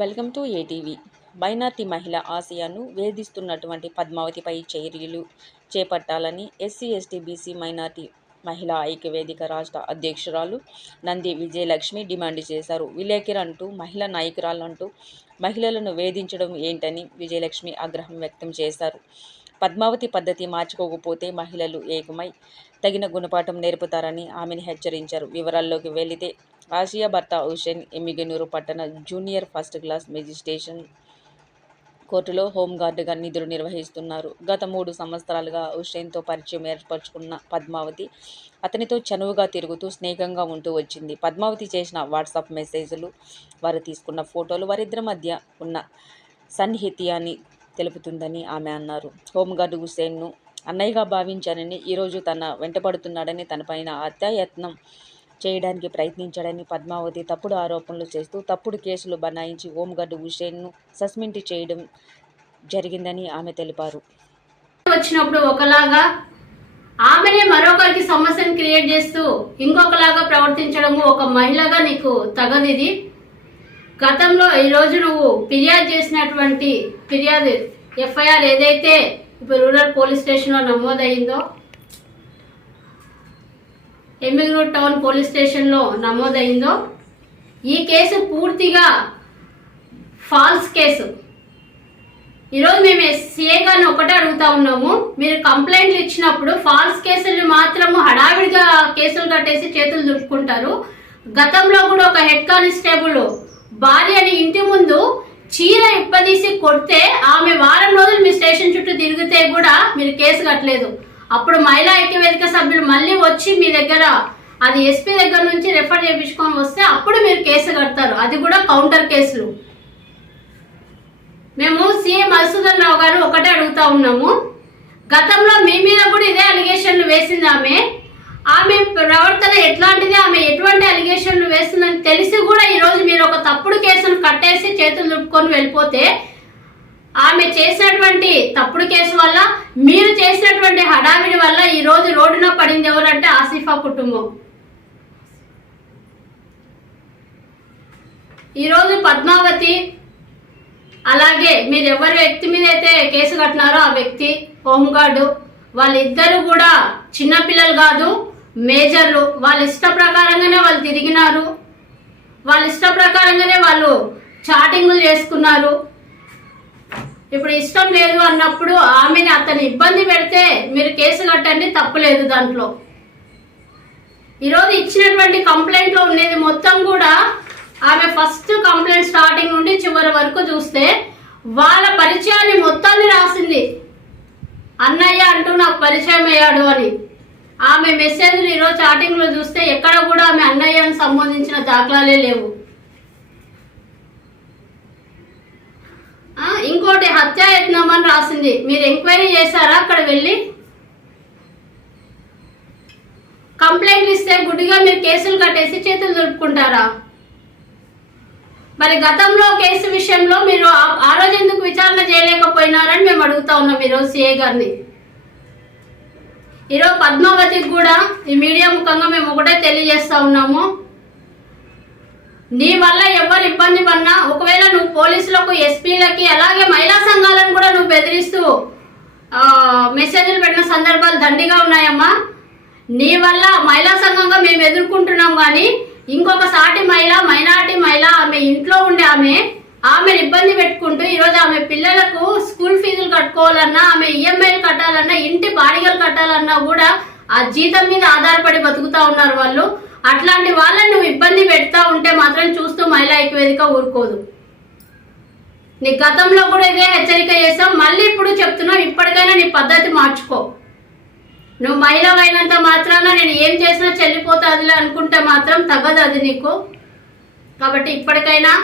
Welcome to ATV. Minority మహిళ ఆసియాను వేధిస్తున్నటువంటి పద్మావతిపై చర్యలు చేపట్టాలని ఎస్సీ ఎస్టీ బీసీ మైనార్టీ మహిళా ఐక్యవేదిక రాష్ట్ర అధ్యక్షురాలు నంది విజయలక్ష్మి డిమాండ్ చేశారు. విలేకరంటూ మహిళా నాయకురాలంటూ మహిళలను వేధించడం ఏంటని విజయలక్ష్మి ఆగ్రహం వ్యక్తం చేశారు. పద్మావతి పద్ధతి మార్చుకోకపోతే మహిళలు ఏకమై తగిన గుణపాఠం నేర్పుతారని ఆమెను హెచ్చరించారు. వివరాల్లోకి వెళితే ఆసియా భర్త హుసేన్ ఎమ్మిగనూరు పట్టణ జూనియర్ ఫస్ట్ క్లాస్ మెజిస్ట్రేషన్ కోర్టులో హోంగార్డుగా విధులు నిర్వహిస్తున్నారు. గత 3 సంవత్సరాలుగా హుసేన్తో పరిచయం ఏర్పరచుకున్న పద్మావతి అతనితో చనువుగా తిరుగుతూ స్నేహంగా ఉంటూ వచ్చింది. పద్మావతి చేసిన వాట్సాప్ మెసేజ్లు, వారు తీసుకున్న ఫోటోలు వారిద్దరి మధ్య ఉన్న సన్నిహిత్యాన్ని తెలుపుతుందని ఆమె అన్నారు. హోంగార్డు హుసేన్ను అన్నయ్యగా భావించానని, ఈరోజు తన వెంటబడుతున్నాడని, తనపైన హత్యాయత్నం చేయడానికి ప్రయత్నించాడని పద్మావతి తప్పుడు ఆరోపణలు చేస్తూ తప్పుడు కేసులు బనాయించి హోంగార్డు హుసేన్ను సస్పెండ్ చేయడం జరిగిందని ఆమె తెలిపారు. వచ్చినప్పుడు ఒకలాగా ఆమెనే మరొకరికి సమస్యను క్రియేట్ చేస్తూ ఇంకొకలాగా ప్రవర్తించడము ఒక మహిళగా నీకు తగదిది. గతంలో ఈరోజు నువ్వు ఫిర్యాదు చేసినటువంటి ఫిర్యాదు ఎఫ్ఐఆర్ ఏదైతే ఇప్పుడు రూరల్ పోలీస్ స్టేషన్లో నమోదైందో, ఎమ్మిగనూరు టౌన్ పోలీస్ స్టేషన్లో నమోదైందో, ఈ కేసు పూర్తిగా ఫాల్స్ కేసు. ఈరోజు మేము సిఏ గారిని ఒకటే అడుగుతా ఉన్నాము, మీరు కంప్లైంట్లు ఇచ్చినప్పుడు ఫాల్స్ కేసులు మాత్రము హడావిడిగా కేసులు కట్టేసి చేతులు దులుపుకుంటారు. గతంలో కూడా ఒక హెడ్ కానిస్టేబుల్ భార్యని ఇంటి ముందు చీర ఇప్పదీసి కొడితే ఆమె వారం రోజులు మీ స్టేషన్ చుట్టూ తిరిగితే కూడా మీరు కేసు కట్టలేదు. అప్పుడు మహిళా ఐక్యవేదిక సభ్యులు మళ్ళీ వచ్చి మీ దగ్గర అది ఎస్పీ దగ్గర నుంచి రెఫర్ చేయించుకొని వస్తే అప్పుడు మీరు కేసు కడతారు. అది కూడా కౌంటర్ కేసులు. మేము సీఎం మధుసూదన్ రావు గారు ఒకటే అడుగుతా ఉన్నాము, గతంలో మీ మీద కూడా ఇదే అలిగేషన్లు వేసింది ఆమె ప్రవర్తన ఎట్లాంటిది, ఆమె ఎటువంటి అలిగేషన్లు వేస్తుందని తెలిసి కూడా ఈరోజు మీరు ఒక తప్పుడు కేసును కట్టేసి చేతులు దులుపుకొని వెళ్ళిపోతే, ఆమె చేసినటువంటి తప్పుడు కేసు వల్ల, మీరు చేసినటువంటి హడావిడి వల్ల ఈ రోజు రోడ్డున పడింది ఎవరంటే ఆసిఫా కుటుంబం. ఈరోజు పద్మావతి అలాగే మీరు ఎవరి వ్యక్తి మీద అయితే కేసు కట్టినారో ఆ వ్యక్తి, హోంగార్డు, వాళ్ళిద్దరు కూడా చిన్నపిల్లలు కాదు, మేజర్లు. వాళ్ళ ఇష్ట ప్రకారంగానే వాళ్ళు తిరిగినారు, వాళ్ళ ఇష్ట ప్రకారంగానే వాళ్ళు చాటింగులు చేసుకున్నారు. ఇప్పుడు ఇష్టం లేదు అన్నప్పుడు ఆమెని అతని ఇబ్బంది పెడితే మీరు కేసు కట్టండి, తప్పులేదు దాంట్లో. ఈరోజు ఇచ్చినటువంటి కంప్లైంట్లో ఉండేది మొత్తం కూడా ఆమె ఫస్ట్ కంప్లైంట్ స్టార్టింగ్ నుండి చివరి వరకు చూస్తే వాళ్ళ పరిచయాన్ని మొత్తాన్ని రాసింది. అన్నయ్య అంటూ నాకు పరిచయం అయ్యాడు అని. ఆమె మెసేజ్లు ఈరోజు చాటింగ్లో చూస్తే ఎక్కడ కూడా ఆమె అన్నయ్యను సంబంధించిన దాఖలాలే లేవు. ఇంకోటి హత్యాయత్నం అని రాసింది. మీరు ఎంక్వైరీ చేశారా? అక్కడ వెళ్ళి కంప్లైంట్లు ఇస్తే గుడ్డిగా మీరు కేసులు కట్టేసి చేతులు దులుపుకుంటారా? మరి గతంలో కేసు విషయంలో మీరు ఆ రోజు ఎందుకు విచారణ చేయలేకపోయినారని మేము అడుగుతా ఉన్నాం ఈరోజు సిఏ గారిని. ఈరోజు పద్మావతికి కూడా ఈ మీడియా ముఖంగా మేము ఒకటే తెలియజేస్తా ఉన్నాము, నీ వల్ల ఎవరు ఇబ్బంది పడినా, ఒకవేళ నువ్వు పోలీసులకు, ఎస్పీలకి, అలాగే మహిళా సంఘాలను కూడా నువ్వు బెదిరిస్తూ మెసేజ్లు పెట్టిన సందర్భాలు దండిగా ఉన్నాయమ్మా. నీ వల్ల మహిళా సంఘంగా మేము ఎదుర్కొంటున్నాం, కానీ ఇంకొక సాటి మహిళ, మైనార్టీ మహిళ, ఆమె ఇంట్లో ఉండే ఆమెను ఇబ్బంది పెట్టుకుంటూ ఈరోజు ఆమె పిల్లలకు స్కూల్ ఫీజులు కట్టుకోవాలన్నా, ఆమె ఈఎంఐలు కట్టాలన్నా, ఇంటి బాడిగలు కట్టాలన్నా కూడా ఆ జీతం మీద ఆధారపడి బతుకుతా ఉన్నారు వాళ్ళు. అట్లాంటి వాళ్ళని నువ్వు ఇబ్బంది పెడతా ఉంటే మాత్రం చూస్తూ మహిళా ఐక్యవేదిక ఊరుకోదు. నీ గతంలో కూడా ఇదే హెచ్చరిక చేస్తాం, మళ్ళీ ఇప్పుడు చెప్తున్నావు, ఇప్పటికైనా నీ పద్ధతి మార్చుకో. నువ్వు మహిళ అయినంత మాత్రాన నేను ఏం చేసినా చెల్లిపోతాదిలే అనుకుంటే మాత్రం తగ్గదు అది నీకు. కాబట్టి ఇప్పటికైనా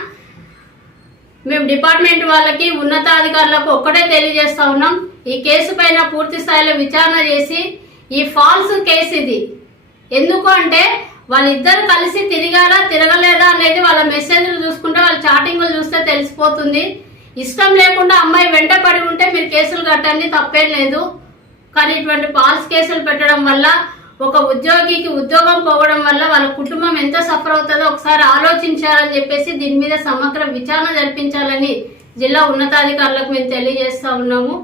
మేము డిపార్ట్మెంట్ వాళ్ళకి, ఉన్నతాధికారులకు ఒక్కటే తెలియజేస్తా ఉన్నాం, ఈ కేసు పైన పూర్తి స్థాయిలో విచారణ చేసి, ఈ ఫాల్స్ కేసు ఇది. ఎందుకు అంటే వాళ్ళిద్దరు కలిసి తిరిగారా తిరగలేదా అనేది వాళ్ళ మెసేజ్లు చూసుకుంటే, వాళ్ళ చాటింగ్లు చూస్తే తెలిసిపోతుంది. ఇష్టం లేకుండా అమ్మాయి వెంట పడి ఉంటే మీరు కేసులు కట్టండి, తప్పేం లేదు. కానీ ఇటువంటి ఫాల్స్ కేసులు పెట్టడం వల్ల ఒక ఉద్యోగికి ఉద్యోగం పోవడం వల్ల వాళ్ళ కుటుంబం ఎంత సఫర్ అవుతుందో ఒకసారి ఆలోచించాలని చెప్పేసి దీని మీద సమగ్ర విచారణ జరిపించాలని జిల్లా ఉన్నతాధికారులకు మేము తెలియజేస్తా ఉన్నాము.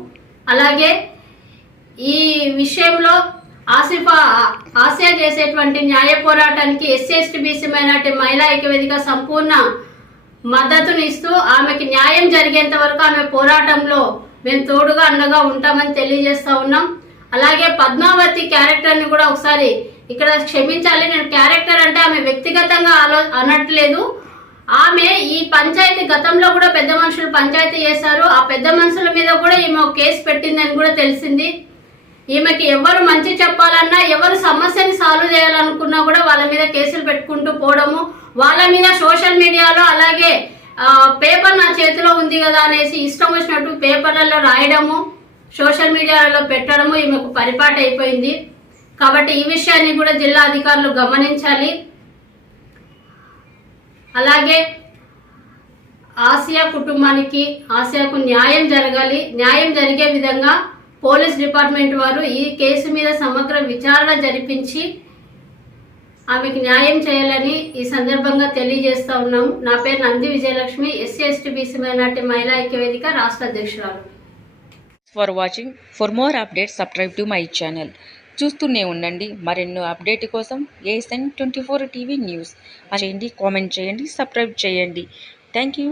అలాగే ఈ విషయంలో ఆసియా చేసేటువంటి న్యాయ పోరాటానికి ఎస్సీ ఎస్టీ బీసీ మైనార్టీ మహిళా ఐక్యవేదిక సంపూర్ణ మద్దతునిస్తూ ఆమెకి న్యాయం జరిగేంత వరకు ఆమె పోరాటంలో మేము తోడుగా అండగా ఉంటామని తెలియజేస్తా ఉన్నాం. అలాగే పద్మావతి క్యారెక్టర్ని కూడా ఒకసారి ఇక్కడ క్షమించాలి, నేను క్యారెక్టర్ అంటే ఆమె వ్యక్తిగతంగా అనట్లేదు. ఆమె ఈ పంచాయతీ గతంలో కూడా పెద్ద మనుషులు పంచాయతీ చేశారు, ఆ పెద్ద మనుషుల మీద కూడా ఈమె ఒక కేసు పెట్టిందని కూడా తెలిసింది. ఈమెకి ఎవరు మంచి చెప్పాలన్నా, ఎవరు సమస్యని సాల్వ్ చేయాలనుకున్నా కూడా వాళ్ళ మీద కేసులు పెట్టుకుంటూ పోవడము, వాళ్ళ మీద సోషల్ మీడియాలో అలాగే పేపర్ నా చేతిలో ఉంది కదా అనేసి ఇష్టం వచ్చినట్టు పేపర్లలో రాయడము, సోషల్ మీడియాలో పెట్టడము ఈమెకు పరిపాటి అయిపోయింది. కాబట్టి ఈ విషయాన్ని కూడా జిల్లా అధికారులు గమనించాలి. అలాగే ఆసియా కుటుంబానికి, ఆసియాకు న్యాయం జరగాలి. న్యాయం జరిగే విధంగా పోలీస్ డిపార్ట్మెంట్ వారు ఈ కేసు మీద సమగ్ర విచారణ జరిపించి ఆమెకు న్యాయం చేయాలని ఈ సందర్భంగా తెలియజేస్తా ఉన్నాము. నా పేరు Nandi Vijayalakshmi, SC ST BC minority మహిళా ఐక్యవేదిక రాష్ట్ర అధ్యక్షురాలు. For watching. For more updates subscribe to my channel. చూస్తూనే ఉండండి. మరెన్నో అప్డేట్ కోసం ASN 24 టీవీ న్యూస్ చేయండి, కామెంట్ చేయండి, సబ్స్క్రైబ్ చేయండి. Thank you.